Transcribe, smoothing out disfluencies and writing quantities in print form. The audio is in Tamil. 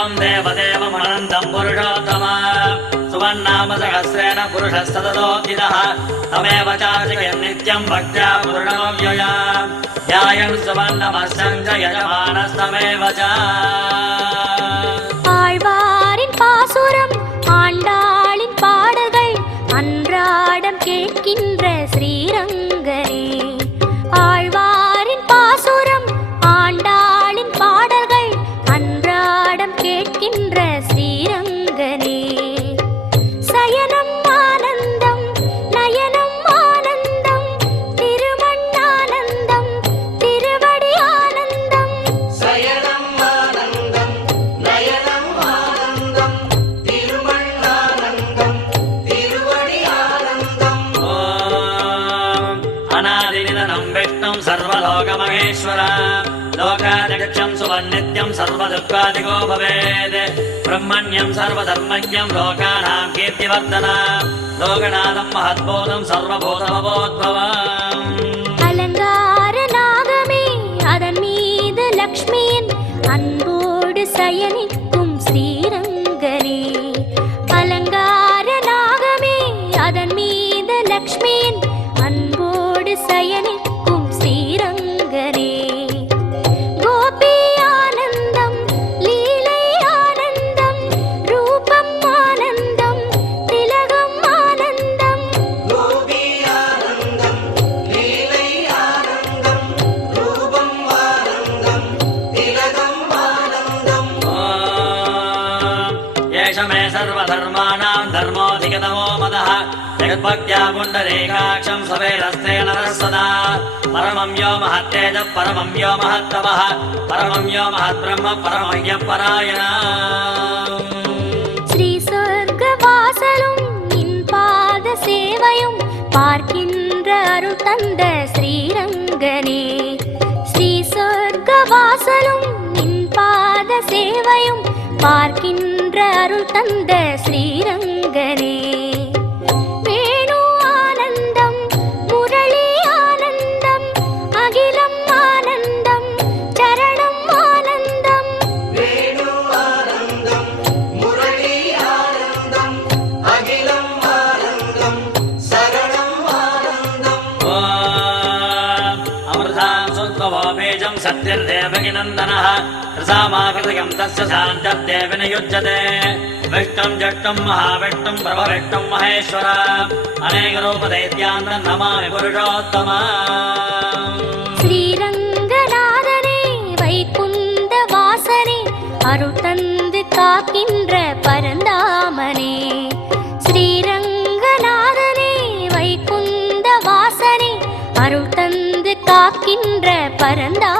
सर्वं देवदेवमनन्तं पुरुषोत्तमा सुवन्नाम सहस्रेण पुरुषस्ततोऽतिदः तमेव चार्चयन् नित्यं भक्त्या पूर्णमव्यया ध्यायन् सुवन्नमस्यं च यजमानस्तमेव च ஆழ்வாரின் பாசுரம் ஆண்டாளின் பாடல்கள் அன்றாடம் கேட்கின்ற ஸ்ரீரங்கனே ஆழ்வாரின் பாசுரம் ஆண்டாளின் பாடல்கள் அன்றாடம் கேட்கின்ற ஸ்ரீரங்கனே சயனம் ஆனந்தம் நயனம் ஆனந்தம் திருமண்ணானந்தம் திருவடி ஆனந்தம் சயனம் ஆனந்தம் நயனம் ஆனந்தம் திருமண்ணானந்தம் திருவடி ஆனந்தம் अनादिनिधनं विष्णुं सर्वलोकमहेश्वर लोकाध्यक्षं सुवन्नित्यं सर्वदुःखादिको भवेत् ब्रह्मण्यं सर्वधर्मज्ञं लोकानां कीर्तिवर्धना लोकनाथं महद्भूतं सर्वभूतमवोद्भवम् அலங்கார நாகமே அதன் மீது லக்ஷ்மியின் அன்போடு சயனிக்கும் ஸ்ரீரங்கனே அலங்கார நாகமே அதன் மீது லக்ஷ்மியின் அன்போடு சயனிக்கும் ஸ்ரீரங்கனே கோபி ஆனந்தம் லீலை ஆனந்தம் ரூபம் ஆனந்தம் திலகம் ஆனந்தம் கோபி ஆனந்தம் லீலை ஆனந்தம் ரூபம் ஆனந்தம் திலகம் ஆனந்தம் एष मे सर्वधर्माणां धर्मोऽधिगतमो मदः जगद्भक्त्या पुण्डरीकाक्षं सवेरस्ते नरः सदा परमं यो महत्तेजः परमं यो महत्तपः परमं यो महद्ब्रह्म परमं परायणः ஸ்ரீ சொர்க்கவாசலும் நின் பாத சேவையும் பார்க்கின்ற அருள் தந்த ஸ்ரீரங்கனே ஸ்ரீ சொர்க்கவாசலும் நின் பாத சேவையும் பார்க்கின்ற அருள் தந்த ஸ்ரீரங்கனே வேணு ஆனந்தம் முரளி ஆனந்தம் அகிலம் ஆனந்தம் சரணம் ஆனந்தம் வேணு ஆனந்தம் முரளி ஆனந்தம் அகிலம் ஆனந்தம் சரணம் ஆனந்தம் अमृतां सुत्वो बीजं सत्यर्देवगिनन्दनः रसामाकृतिकं तस्य शान्तर्देव न युज्यते विष्णुं जष्टुं महाविष्णुं प्रभविष्णुं महेश्वर अनेकरूपदैत्यान्तं नमामि पुरुषोत्तमा ஸ்ரீரங்கநாதனே வைகுந்த வாசனே அருள் தந்து காக்கின்ற பரந்தாமனே ஸ்ரீரங்கநாதனே வைகுந்த வாசனே அருள் தந்து காக்கின்ற பரந்தாமனே